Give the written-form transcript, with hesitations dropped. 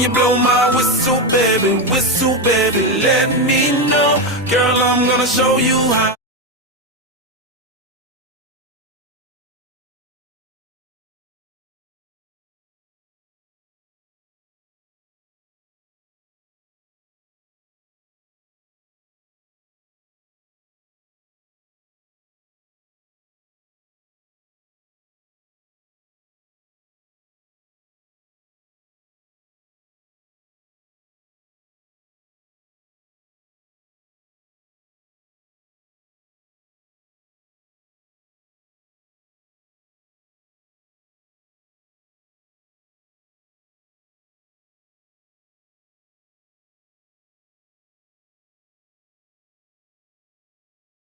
when you blow my whistle, baby, let me know. Girl, I'm gonna show you how.